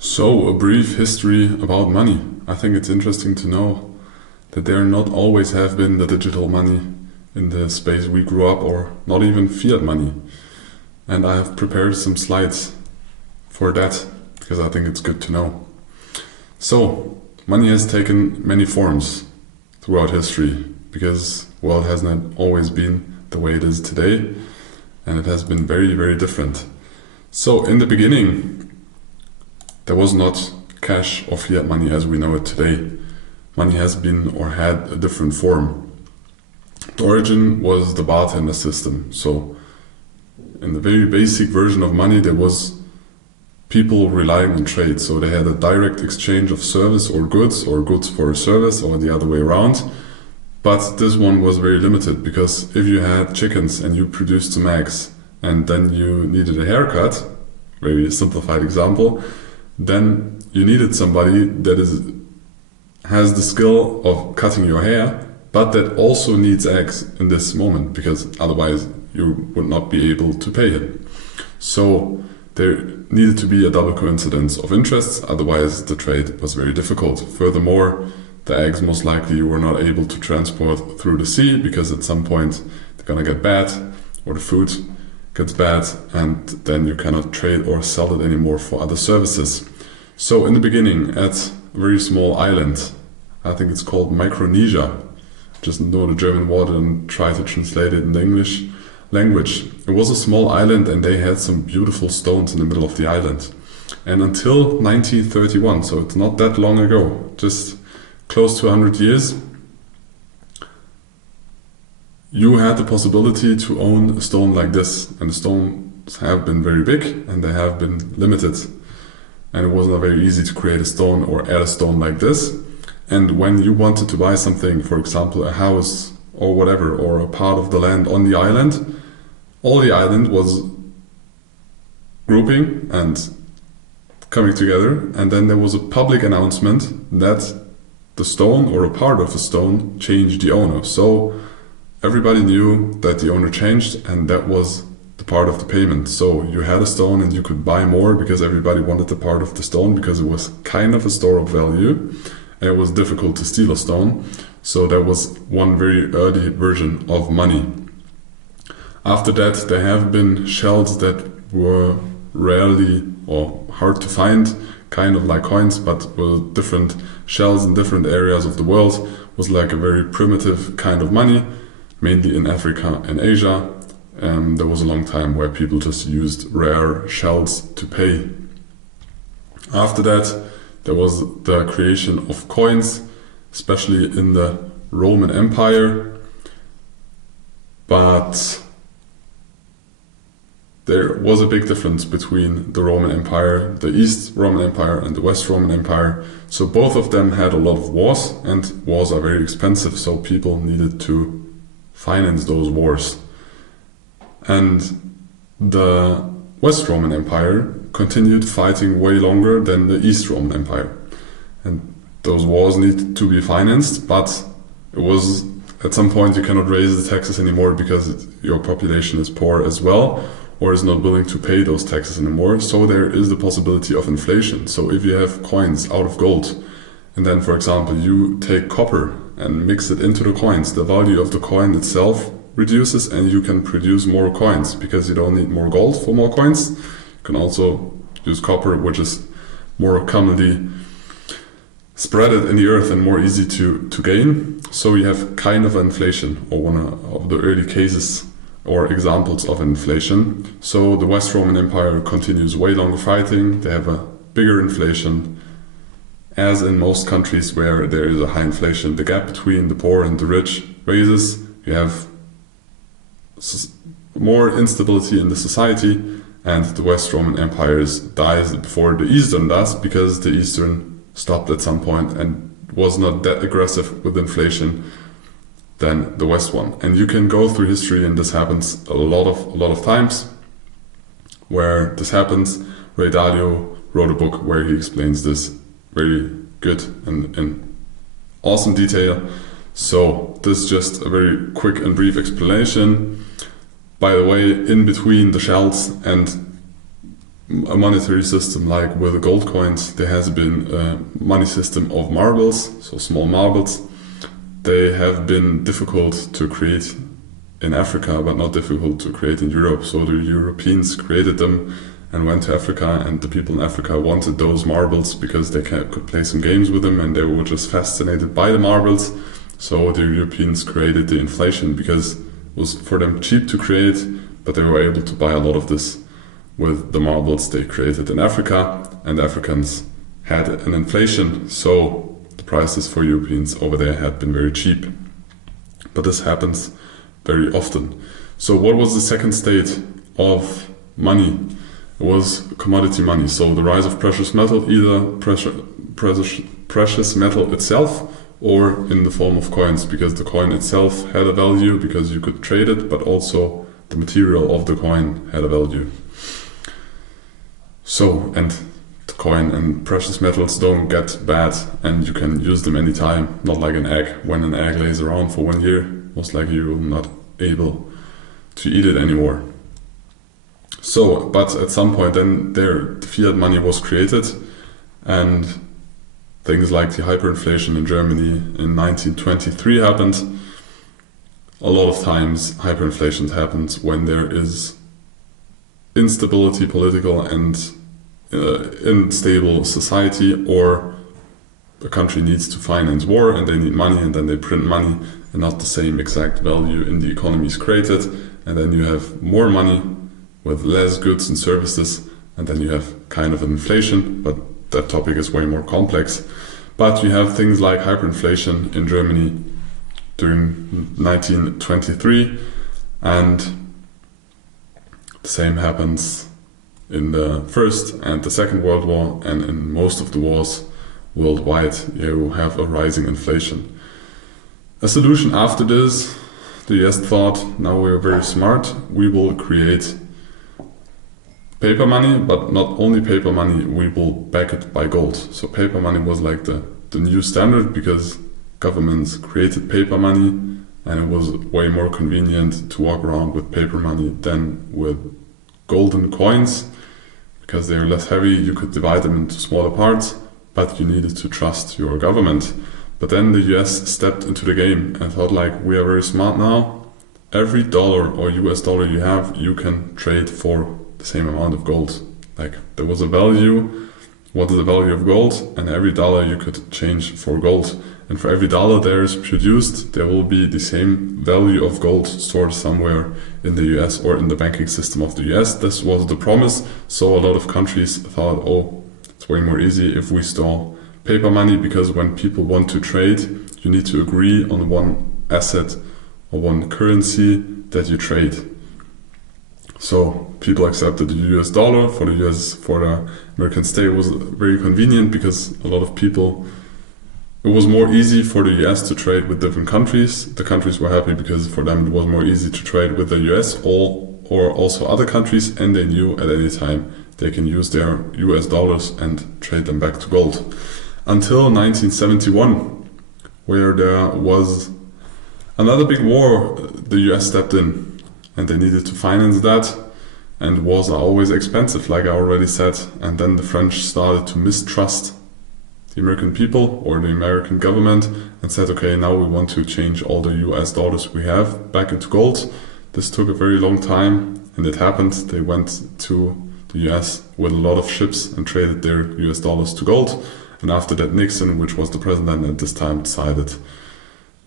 So, a brief history about money. I think it's interesting to know that there not always have been the digital money in the space we grew up, or not even fiat money. And I have prepared some slides for that because I think it's good to know. So, money has taken many forms throughout history because, well, it has not always been the way it is today, and it has been very, very different. So, in the beginning, there was not cash or fiat money as we know it today. Money has been or had a different form. The origin was the bartender system. So, in the very basic version of money, there was people relying on trade. So, they had a direct exchange of service or goods for a service, or the other way around. But this one was very limited because if you had chickens and you produced some eggs and then you needed a haircut, very simplified example, then you needed somebody that has the skill of cutting your hair, but that also needs eggs in this moment, because otherwise you would not be able to pay him. So there needed to be a double coincidence of interests, otherwise the trade was very difficult. Furthermore, the eggs most likely you were not able to transport through the sea, because at some point they're gonna get bad, or the food gets bad, and then you cannot trade or sell it anymore for other services. So in the beginning, at a very small island, I think it's called Micronesia, just know the German word and try to translate it in the English language. It was a small island and they had some beautiful stones in the middle of the island. And until 1931, so it's not that long ago, just close to 100 years, you had the possibility to own a stone like this, and the stones have been very big and they have been limited, and it was not very easy to create a stone or add a stone like this. And when you wanted to buy something, for example a house or whatever, or a part of the land on the island, all the island was grouping and coming together, and then there was a public announcement that the stone or a part of the stone changed the owner. So everybody knew that the owner changed, and that was the part of the payment. So you had a stone and you could buy more because everybody wanted the part of the stone, because it was kind of a store of value and it was difficult to steal a stone. So that was one very early version of money. After that, there have been shells that were rarely or hard to find, kind of like coins, but were different shells in different areas of the world. It was like a very primitive kind of money, mainly in Africa and Asia. There was a long time where people just used rare shells to pay. After that, there was the creation of coins, especially in the Roman Empire. But there was a big difference between the Roman Empire, the East Roman Empire and the West Roman Empire. So both of them had a lot of wars, and wars are very expensive, so people needed to finance those wars. And the West Roman Empire continued fighting way longer than the East Roman Empire. And those wars needed to be financed, but it was at some point you cannot raise the taxes anymore because your population is poor as well, or is not willing to pay those taxes anymore. So there is the possibility of inflation. So if you have coins out of gold, and then for example you take copper and mix it into the coins, the value of the coin itself reduces and you can produce more coins, because you don't need more gold for more coins. You can also use copper, which is more commonly spread in the earth and more easy to gain. So you have kind of inflation, or one of the early cases or examples of inflation. So the West Roman Empire continues way longer fighting. They have a bigger inflation. As in most countries where there is a high inflation, the gap between the poor and the rich raises. You have more instability in the society, and the West Roman Empire dies before the Eastern does, because the Eastern stopped at some point and was not that aggressive with inflation than the West one. And you can go through history and this happens a lot of times where this happens. Ray Dalio wrote a book where he explains this very good and in awesome detail. So this is just a very quick and brief explanation. By the way, in between the shells and a monetary system. Like with the gold coins, there has been a money system of marbles, so small marbles. They have been difficult to create in Africa, but not difficult to create in Europe. So the Europeans created them and went to Africa, and the people in Africa wanted those marbles because they could play some games with them, and they were just fascinated by the marbles. So the Europeans created the inflation because it was for them cheap to create, but they were able to buy a lot of this with the marbles they created in Africa, and the Africans had an inflation, so the prices for Europeans over there had been very cheap. But this happens very often. So what was the second state of money? It was commodity money. So the rise of precious metal, either precious metal itself or in the form of coins, because the coin itself had a value because you could trade it, but also the material of the coin had a value. So, and the coin and precious metals don't get bad and you can use them anytime, not like an egg. When an egg lays around for 1 year, most likely you're not able to eat it anymore. So, but at some point then the fiat money was created, and things like the hyperinflation in Germany in 1923 happened. A lot of times hyperinflation happens when there is instability, political and unstable society, or a country needs to finance war and they need money, and then they print money and not the same exact value in the economy is created, and then you have more money with less goods and services, and then you have kind of an inflation, but that topic is way more complex. But you have things like hyperinflation in Germany during 1923, and the same happens in the First and the Second World War, and in most of the wars worldwide, you have a rising inflation. A solution after this, the US thought, now we're very smart, we will create paper money, but not only paper money, we will back it by gold. So paper money was like the new standard because governments created paper money, and it was way more convenient to walk around with paper money than with golden coins, because they are less heavy, you could divide them into smaller parts, but you needed to trust your government. But then the US stepped into the game and thought, like, we are very smart now. Every dollar or US dollar you have, you can trade for the same amount of gold. Like, there was a value, what is the value of gold, and every dollar you could change for gold. And for every dollar there is produced, there will be the same value of gold stored somewhere in the US or in the banking system of the US. This was the promise. So a lot of countries thought, oh, it's way more easy if we store paper money, because when people want to trade, you need to agree on one asset or one currency that you trade. So people accepted the US dollar for the American state. It was very convenient because a lot of people, it was more easy for the US to trade with different countries. The countries were happy because for them it was more easy to trade with the US or also other countries, and they knew at any time they can use their US dollars and trade them back to gold. Until 1971, where there was another big war, the US stepped in and they needed to finance that, and wars are always expensive, like I already said. And then the French started to mistrust the American people or the American government and said, okay, now we want to change all the US dollars we have back into gold. This took a very long time, and it happened. They went to the US with a lot of ships and traded their US dollars to gold. And after that, Nixon, which was the president at this time, decided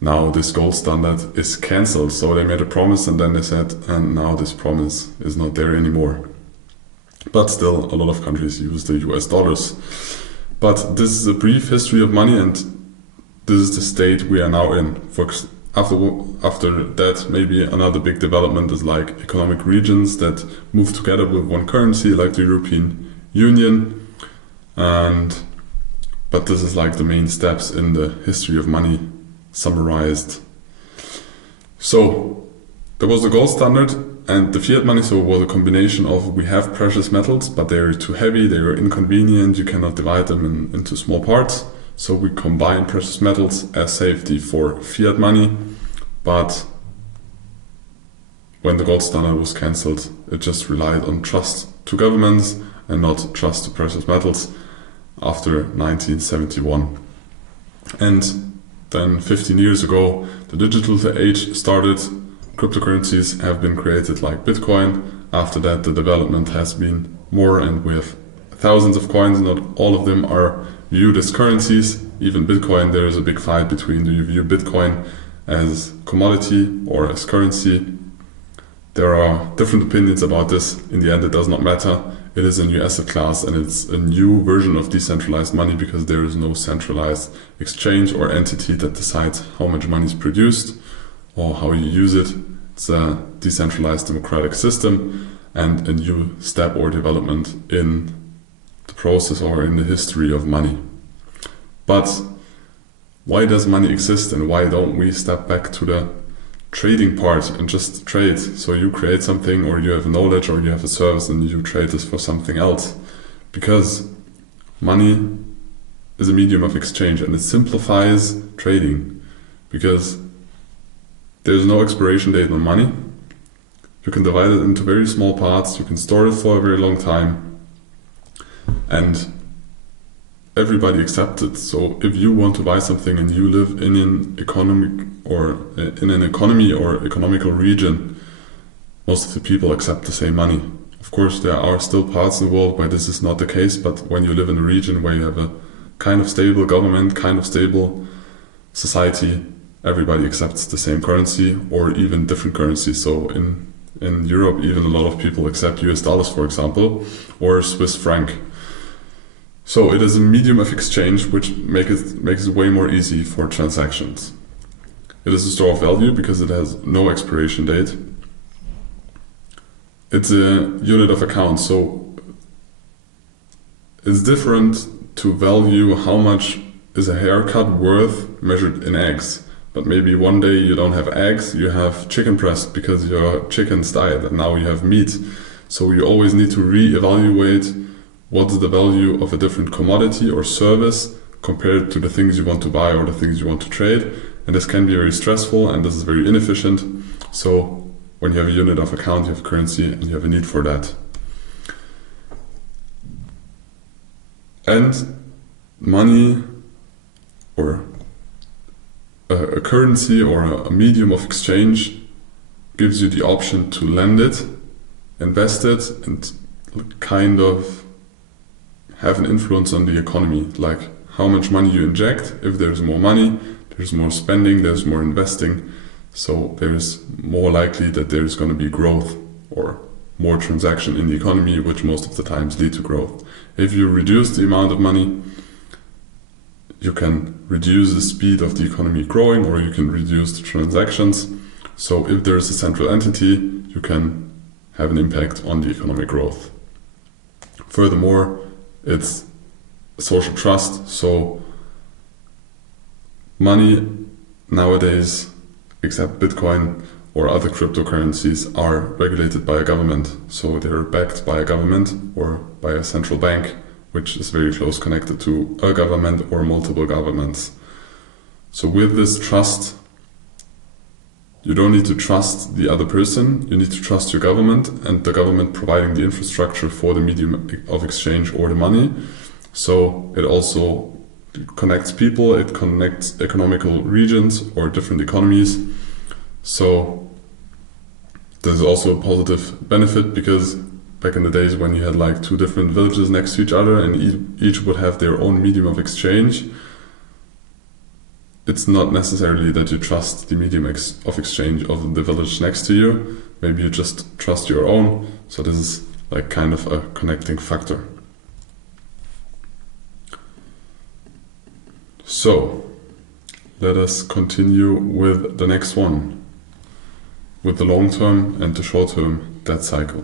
now this gold standard is cancelled. So they made a promise, and then they said, and now this promise is not there anymore. But still, a lot of countries use the US dollars. But this is a brief history of money, and this is the state we are now in. After that, maybe another big development is like economic regions that move together with one currency, like the European Union. But this is like the main steps in the history of money summarized. So there was the gold standard and the fiat money. So it was a combination of, we have precious metals, but they're too heavy, they are inconvenient, you cannot divide them into small parts. So we combine precious metals as safety for fiat money. But when the gold standard was cancelled, it just relied on trust to governments, and not trust to precious metals after 1971. And then 15 years ago, the digital age started. Cryptocurrencies have been created like Bitcoin. After that, the development has been more, and we have thousands of coins. Not all of them are viewed as currencies. Even Bitcoin, there is a big fight between do you view Bitcoin as commodity or as currency. There are different opinions about this. In the end, it does not matter. It is a new asset class, and it's a new version of decentralized money because there is no centralized exchange or entity that decides how much money is produced or how you use it. It's a decentralized democratic system and a new step or development in the process or in the history of money. But why does money exist, and why don't we step back to the trading part and just trade? So you create something, or you have knowledge, or you have a service, and you trade this for something else. Because money is a medium of exchange, and it simplifies trading. Because there's no expiration date on money. You can divide it into very small parts. You can store it for a very long time. And everybody accepts it. So if you want to buy something and you live in an economic or in an economy or economical region, most of the people accept the same money. Of course, there are still parts in the world where this is not the case, but when you live in a region where you have a kind of stable government, kind of stable society, everybody accepts the same currency or even different currencies. So in Europe, even a lot of people accept US dollars, for example, or Swiss franc. So it is a medium of exchange which makes it way more easy for transactions. It is a store of value because it has no expiration date. It's a unit of account, so it's different to value how much is a haircut worth measured in eggs. But maybe one day you don't have eggs, you have chicken breast because your chickens died and now you have meat. So you always need to re-evaluate what's the value of a different commodity or service compared to the things you want to buy or the things you want to trade. And this can be very stressful and this is very inefficient. So when you have a unit of account, you have currency and you have a need for that. And money or a currency or a medium of exchange gives you the option to lend it, invest it, and kind of have an influence on the economy, like how much money you inject. If there's more money, there's more spending, there's more investing, so there's more likely that there's going to be growth or more transaction in the economy, which most of the times lead to growth. If you reduce the amount of money, you can reduce the speed of the economy growing, or you can reduce the transactions. So if there is a central entity, you can have an impact on the economic growth. Furthermore, it's social trust. So money nowadays, except Bitcoin or other cryptocurrencies, are regulated by a government. So they're backed by a government or by a central bank, which is very close connected to a government or multiple governments. So with this trust, you don't need to trust the other person, you need to trust your government and the government providing the infrastructure for the medium of exchange or the money. So it also connects people, it connects economical regions or different economies. So there's also a positive benefit because back in the days when you had like two different villages next to each other and each would have their own medium of exchange, it's not necessarily that you trust the medium of exchange of the village next to you. Maybe you just trust your own. So this is like kind of a connecting factor. So let us continue with the next one, with the long-term and the short-term debt cycle.